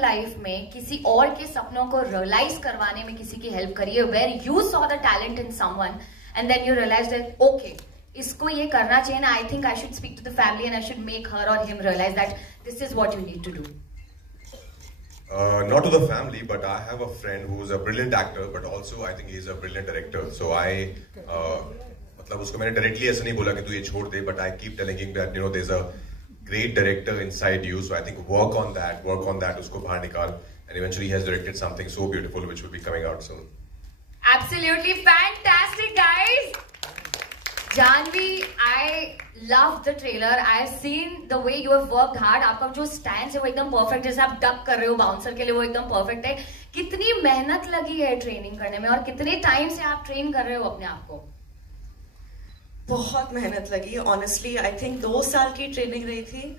Real life में किसी और के सपनों को रियलाइज करवाने में किसी की हेल्प करी है, where you saw the talent in someone and then you realize that okay इसको ये करना चाहिए ना, I think I should speak to the family and I should make her और him realize that this is what you need to do? Not to the family, but I have a friend who's a brilliant actor, but also I think he's a brilliant director. So मतलब उसको मैंने directly ऐसा नहीं बोला कि तू ये छोड़ दे, but I keep telling him that there's a great director inside you. So I think work on that, उसको बाहर निकाल, and eventually he has directed something so beautiful which will be coming out soon. Absolutely fantastic, guys. Janvi, I love the trailer. I've seen the way you have worked hard. आपका जो stance है वो एकदम perfect, जैसे आप duck कर रहे हो bouncer के लिए वो एकदम perfect है. कितनी मेहनत लगी है ट्रेनिंग करने में और कितने टाइम से आप ट्रेन कर रहे हो अपने आप को? बहुत मेहनत लगी ऑनेस्टली. आई थिंक 2 साल की ट्रेनिंग रही थी.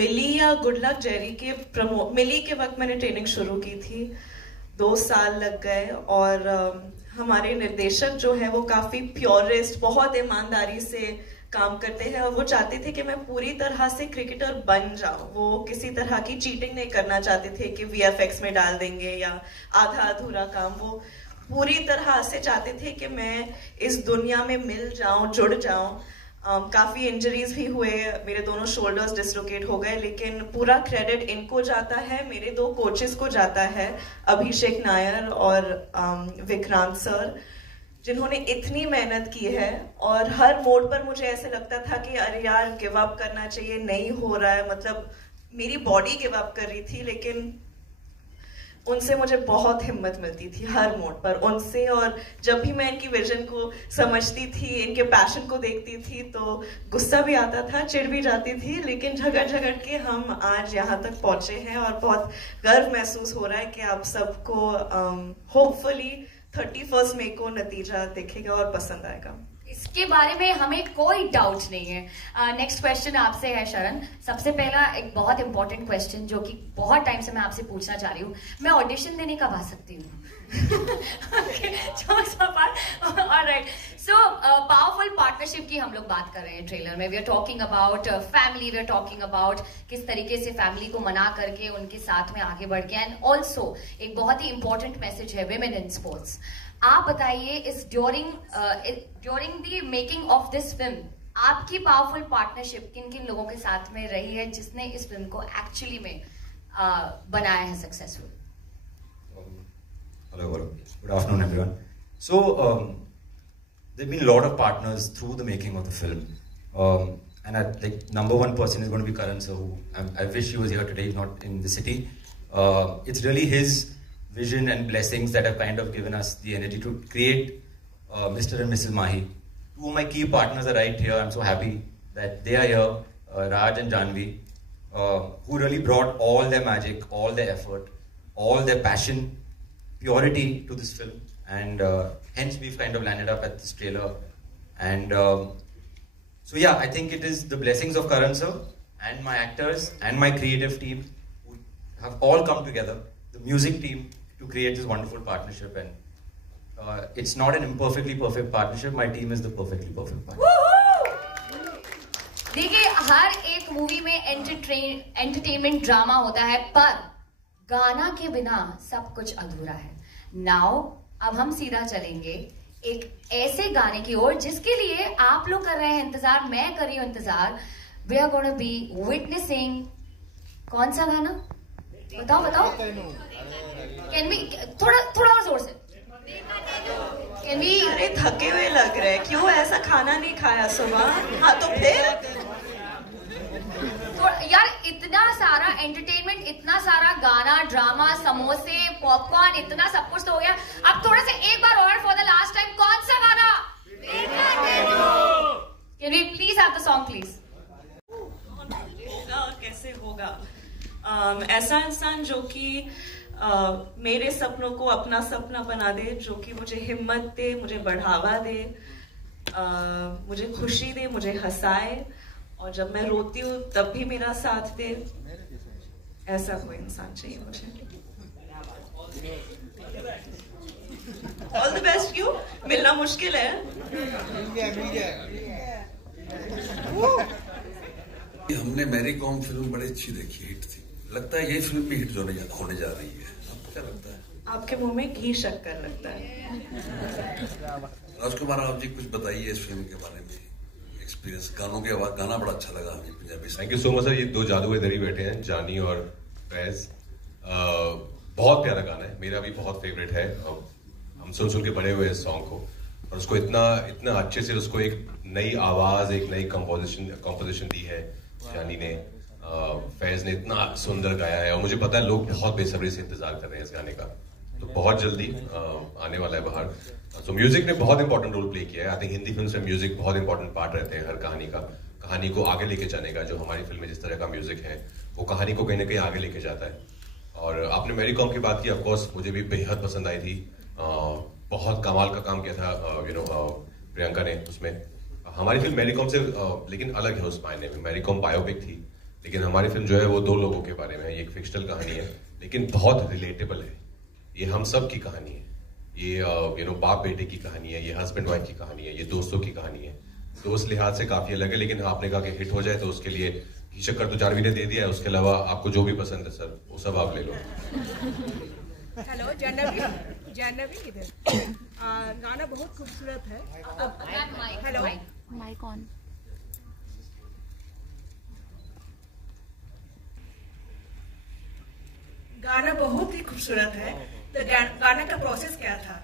मिली या गुड लक जेरी के मिली के वक्त मैंने ट्रेनिंग शुरू की थी. 2 साल लग गए और हमारे निर्देशक जो है वो काफी प्योरिस्ट, बहुत ईमानदारी से काम करते हैं और वो चाहते थे कि मैं पूरी तरह से क्रिकेटर बन जाऊं. वो किसी तरह की चीटिंग नहीं करना चाहते थे कि VFX में डाल देंगे या आधा अधूरा काम. वो पूरी तरह से चाहते थे कि मैं इस दुनिया में मिल जाऊं, जुड़ जाऊं. काफी इंजरीज भी हुए, मेरे दोनों शोल्डर्स डिसलोकेट हो गए, लेकिन पूरा क्रेडिट इनको जाता है, मेरे 2 कोचेस को जाता है, अभिषेक नायर और विक्रांत सर, जिन्होंने इतनी मेहनत की है. और हर मोड पर मुझे ऐसे लगता था कि अरे यार गिव अप करना चाहिए, नहीं हो रहा है. मतलब मेरी बॉडी गिव अप कर रही थी, लेकिन उनसे मुझे बहुत हिम्मत मिलती थी हर मोड पर उनसे. और जब भी मैं इनकी विजन को समझती थी, इनके पैशन को देखती थी, तो गुस्सा भी आता था, चिढ़ भी जाती थी, लेकिन झगड़ के हम आज यहाँ तक पहुंचे हैं और बहुत गर्व महसूस हो रहा है कि आप सबको होपफुली 31 मई को नतीजा दिखेगा और पसंद आएगा. इसके बारे में हमें कोई डाउट नहीं है. नेक्स्ट क्वेश्चन आपसे है शरण. सबसे पहला एक बहुत इंपॉर्टेंट क्वेश्चन जो कि बहुत टाइम से मैं आपसे पूछना चाह रही हूँ, मैं ऑडिशन देने कब आ सकती हूँ? ऑलराइट. सो पावरफुल पार्टनरशिप की हम लोग बात कर रहे हैं ट्रेलर में. We are talking about family, we are talking about किस तरीके से फैमिली को मना करके उनके साथ में आगे बढ़ के, एंड ऑल्सो एक बहुत ही इंपॉर्टेंट मैसेज है विमेन इन स्पोर्ट्स. आप बताइए इस during the making of this film आपकी पावरफुल पार्टनरशिप किन किन लोगों के साथ में रही है जिसने इस फिल्म को एक्चुअली में बनाया है successful? Hello, good afternoon everyone. So there have been a lot of partners through the making of the film, and number one person is going to be Karan sir, who I wish he was here today, not in the city. It's really his vision and blessings that have kind of given us the energy to create Mr. and Mrs. Mahi. 2 of my key partners are right here. I'm so happy that they are here, Raj and Janvi, who really brought all their magic, all their effort, all their passion, purity to this film, and hence we've kind of landed up at this trailer. And so yeah, I think it is the blessings of Karan sir and my actors and my creative team who have all come together, the music team, to create this wonderful partnership. And it's not an imperfectly perfect partnership. My team is the perfectly perfect partnership. देखिए, हर एक movie में entertainment drama होता है, पर गाना के बिना सब कुछ अधूरा है. नाउ अब हम सीधा चलेंगे एक ऐसे गाने की ओर जिसके लिए आप लोग कर रहे हैं इंतजार, मैं कर रही हूं इंतजार. We are gonna be witnessing कौन सा गाना? बताओ. कैन वी थोड़ा और जोर से? Can we? अरे थके हुए लग रहे हैं, क्यों? ऐसा खाना नहीं खाया सुबह? हाँ तो फिर यार इतना सारा एंटरटेनमेंट, इतना सारा गाना, ड्रामा, समोसे, पॉपकॉर्न, इतना सब कुछ तो हो गया. अब थोड़ा सा एक बार और फॉर द लास्ट टाइम, कौन सा गाना? Can we please have the song please? होगा और कैसे होगा? ऐसा इंसान जो कि मेरे सपनों को अपना सपना बना दे, जो कि मुझे हिम्मत दे, मुझे बढ़ावा दे, मुझे खुशी दे, मुझे हंसाए, और जब मैं रोती हूँ तब भी मेरा साथ दे. ऐसा कोई इंसान चाहिए मुझे. All the best. क्यों मिलना मुश्किल है? हमने मैरी कॉम फिल्म बड़ी अच्छी देखी, हिट थी, लगता है ये फिल्म भी हिट होने जा रही है। आपको क्या लगता है? आपके मुंह में घी शक्कर लगता है। राजकुमार आप जी कुछ बताइए इस फिल्म के बारे में, एक्सपीरियंस। गाना बड़ा अच्छा लगा हमें Punjabi. Thank you so much sir. ये दो जादू इधर ही बैठे हैं, जानी और फैज। बहुत प्यारा गाना है, मेरा भी बहुत फेवरेट है। हम सुन के बड़े हुए इस सॉन्ग को, और उसको इतना अच्छे से उसको एक नई आवाज, एक नई कंपोजिशन दी है जानी ने। फैज ने इतना सुंदर गाया है, और मुझे पता है लोग बहुत बेसब्री से इंतजार कर रहे हैं इस गाने का, तो बहुत जल्दी आने वाला है बाहर। तो म्यूजिक ने बहुत इंपॉर्टेंट रोल प्ले किया है। आई थिंक हिंदी फिल्म में म्यूजिक बहुत इंपॉर्टेंट पार्ट रहते हैं हर कहानी को आगे लेके जाने का। जो हमारी फिल्म में जिस तरह का म्यूजिक है वो कहानी को कहीं ना कहीं आगे लेके जाता है। और आपने मैरी कॉम की बात की, ऑफकोर्स मुझे भी बेहद पसंद आई थी। बहुत कमाल का काम किया था प्रियंका ने उसमें। हमारी फिल्म मैरी कॉम से लेकिन अलग है उस मायने में। मैरी कॉम बायोपिक थी, लेकिन हमारी फिल्म जो है वो दो लोगों के बारे में है। ये एक फिक्शनल कहानी है, लेकिन बहुत रिलेटेबल है। ये हम सब की कहानी है, ये बाप बेटे की कहानी है, ये हस्बैंड वाइफ की कहानी है, ये दोस्तों की कहानी है। तो उस लिहाज से काफी अलग है। लेकिन आपने कहा कि हिट हो जाए तो उसके लिए घी शक्कर तो जानवी ने दे दिया है। उसके अलावा आपको जो भी पसंद है सर वो सब आप ले लो। हेलो जानवी इधर। गाना बहुत खूबसूरत है। Hello mic on. गाना बहुत ही खूबसूरत है। तो गाने का प्रोसेस क्या था?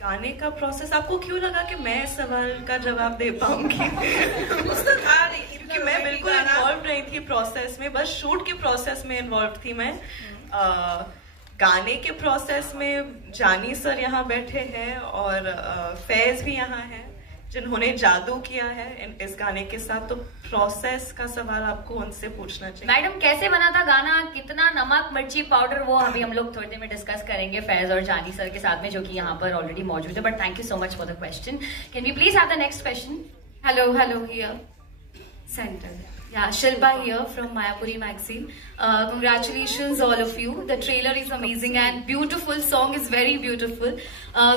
गाने का प्रोसेस, आपको क्यों लगा कि मैं इस सवाल का जवाब दे पाऊंगी? क्योंकि मैं बिल्कुल इन्वॉल्व नहीं थी प्रोसेस में, बस शूट के प्रोसेस में इन्वॉल्व थी मैं। गाने के प्रोसेस में जानी सर यहाँ बैठे हैं और फैज भी यहाँ है जिन्होंने जादू किया है इस गाने के साथ। तो प्रोसेस का सवाल आपको उनसे पूछना चाहिए। मैडम कैसे बना था गाना, कितना नमक मिर्ची पाउडर, वो अभी हम लोग थोड़ी देर में डिस्कस करेंगे फैज और जानी सर के साथ में, जो कि यहाँ पर ऑलरेडी मौजूद है। But thank you so much for the question. Can we please have the next question? Hello here centre. Yeah, Shilpa here from Mayapuri magazine. Congratulations all of you. The trailer is amazing and beautiful. Song is very beautiful.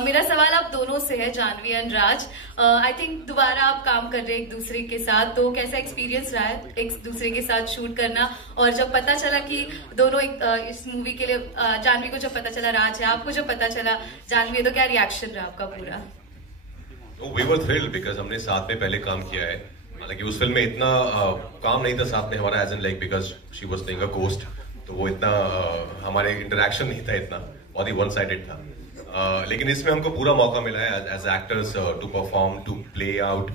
मेरा सवाल आप दोनों से है, Janhvi and Raj. I think दोबारा आप काम कर रहे हैं एक दूसरे के साथ, तो कैसा एक्सपीरियंस रहा है एक दूसरे के साथ शूट करना? और जब पता चला कि दोनों इस मूवी के लिए, जानवी को जब पता चला राज है, आपको जब पता चला जानवी है, तो क्या रिएक्शन रहा आपका पूरा? We were thrilled because हमने साथ में पहले काम किया है। हालांकि उस फिल्म में इतना काम नहीं था साथ में हमारा, as an like because she was playing a ghost, तो वो इतना हमारे इंटरेक्शन नहीं था, इतना बहुत ही वन साइडेड था। लेकिन इसमें हमको पूरा मौका मिला है as actors to perform, to play out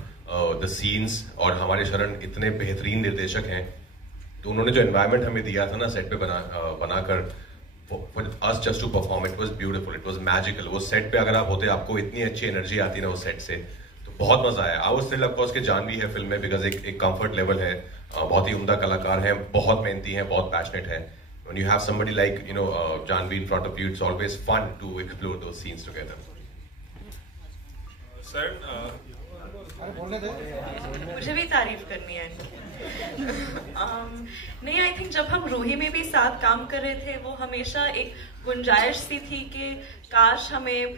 the scenes. और हमारे शरण इतने बेहतरीन निर्देशक हैं, तो उन्होंने जो एनवायरनमेंट हमें दिया था ना सेट पे बनाकर, us just to perform, it was beautiful, it was magical. वो सेट पे अगर आप होते, आपको इतनी अच्छी एनर्जी आती ना उस सेट से, तो बहुत मजा आया। I was thrilled of course कि जानवी है फिल्म में, बिकॉज एक कंफर्ट लेवल है, बहुत ही उम्दा कलाकार है, बहुत मेहनती है, बहुत पैशनेट है। When you have somebody like Janvi in front of you, it's always fun to explore those scenes together. Sir, मुझे भी तारीफ करनी है। नहीं, आई थिंक जब हम रूही में भी साथ काम कर रहे थे, वो हमेशा एक गुंजाइश सी थी कि काश हमें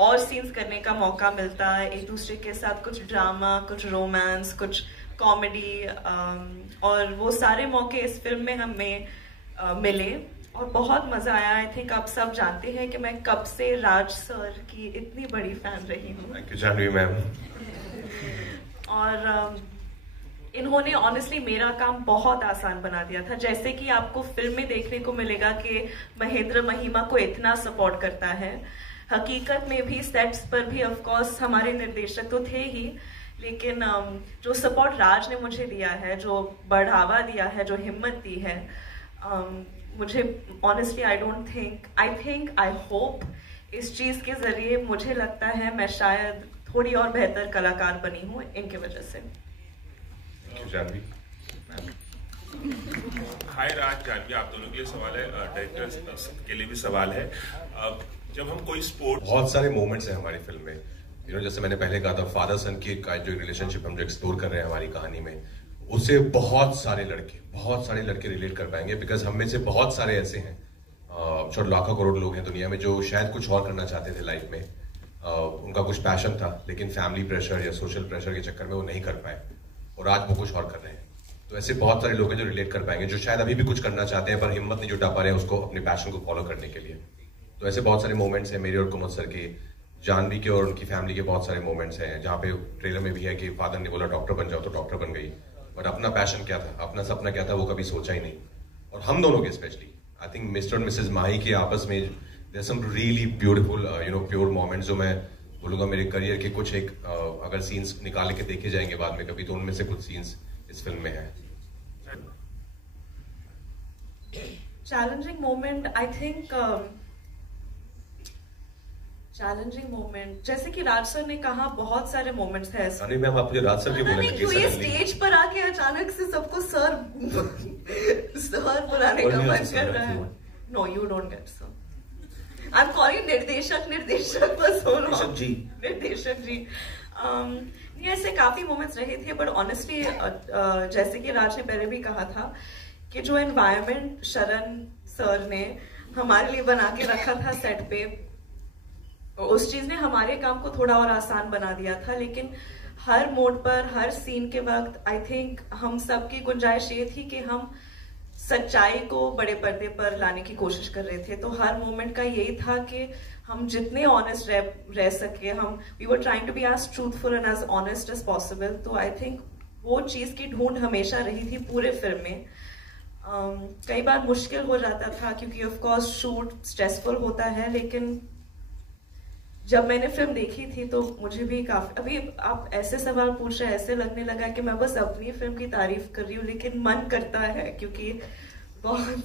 और सीन्स करने का मौका मिलता है, एक दूसरे के साथ कुछ ड्रामा, कुछ रोमांस, कुछ कॉमेडी, और वो सारे मौके इस फिल्म में हमें मिले और बहुत मजा आया। आई थिंक आप सब जानते हैं कि मैं कब से राज सर की इतनी बड़ी फैन रही हूँ। Thank you Janhvi ma'am. और इन्होंने ऑनेस्टली मेरा काम बहुत आसान बना दिया था। जैसे कि आपको फिल्म में देखने को मिलेगा कि महेंद्र महिमा को इतना सपोर्ट करता है, हकीकत में भी सेट्स पर भी ऑफ कोर्स हमारे निर्देशक तो थे ही, लेकिन जो सपोर्ट राज ने मुझे दिया है, जो बढ़ावा दिया है, जो हिम्मत दी है, मुझे ऑनेस्टली आई होप इस चीज के जरिए मुझे लगता है मैं शायद थोड़ी और बेहतर कलाकार बनी हूँ इनके वजह से। जानवी। हाय राज, जानवी, आप दोनों के लिए सवाल है, डायरेक्टर्स के लिए भी सवाल है। जब हम कोई स्पोर्ट, बहुत सारे मोमेंट्स हैं हमारी फिल्म में, जैसे मैंने पहले कहा था, फादर सन की जो रिलेशनशिप हम जो एक्सप्लोर कर रहे हैं हमारी कहानी में, उससे बहुत सारे लड़के रिलेट कर पाएंगे, बिकॉज हम में से बहुत सारे ऐसे हैं, छोटे लाखों करोड़ लोग हैं दुनिया में, जो शायद कुछ और करना चाहते थे लाइफ में, उनका कुछ पैशन था, लेकिन फैमिली प्रेशर या सोशल प्रेशर के चक्कर में वो नहीं कर पाए, और आज वो कुछ और कर रहे हैं। तो ऐसे बहुत सारे लोग हैं जो रिलेट कर पाएंगे, जो शायद अभी भी कुछ करना चाहते हैं पर हिम्मत नहीं जुटा पा रहे हैं उसको अपने पैशन को फॉलो करने के लिए। तो ऐसे बहुत सारे मोमेंट्स हैं मेरे और कुमुद सर के, जानवी के और उनकी फैमिली के बहुत सारे मोमेंट्स हैं, जहाँ पे ट्रेलर में भी है कि फादर ने बोला डॉक्टर बन जाओ तो डॉक्टर बन गई, बट अपना पैशन क्या था, अपना सपना क्या था, वो कभी सोचा ही नहीं। और हम दोनों के स्पेशली आई थिंक मिस्टर और मिसेज माही के आपस में there some really beautiful pure moments, जो मैं बोलूंगा मेरे करियर के कुछ एक अगर सीन्स निकाल के देखे जाएंगे बाद में कभी, तो उनमें से कुछ सीन्स इस फिल्म में है। Challenging moment, I think challenging moment, जैसे कि राज सर ने कहा बहुत सारे मोमेंट्स हैं ऐसे। मैम आप मुझे राज सर के बोलने लगे, ये स्टेज पर आके अचानक से सबको सर सर बुलाने का मन कर रहा है। No you don't get sir, I am calling निर्देशक बस हो रहा हूँ, निर्देशक जी। नहीं, ऐसे काफी मोमेंट्स रहे थे, बट ऑनेस्टली जैसे कि राज ने पहले भी कहा था कि जो एनवायरनमेंट शरण सर ने हमारे लिए बना के रखा था सेट पे, उस चीज ने हमारे काम को थोड़ा और आसान बना दिया था। लेकिन हर मोड पर, हर सीन के वक्त आई थिंक हम सबकी गुंजाइश ये थी कि हम सच्चाई को बड़े पर्दे पर लाने की कोशिश कर रहे थे। तो हर मोमेंट का यही था कि हम जितने ऑनेस्ट रह सके, हम we were trying to be as truthful and as honest as possible. तो आई थिंक वो चीज की ढूंढ हमेशा रही थी पूरे फिल्म में। कई बार मुश्किल हो जाता था क्योंकि ऑफ कोर्स शूट स्ट्रेसफुल होता है, लेकिन जब मैंने फिल्म देखी थी तो मुझे भी काफी, अभी आप ऐसे सवाल पूछ रहे हैं, ऐसे लगने लगा कि मैं बस अपनी फिल्म की तारीफ कर रही हूँ, लेकिन मन करता है क्योंकि बहुत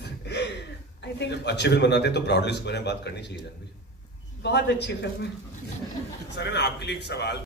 आई थिंक अच्छी फिल्म बनाते हैं तो प्राउडली इसके बारे में बात करनी चाहिए जानवी। बहुत अच्छी फिल्म है। सर आपके लिए एक सवाल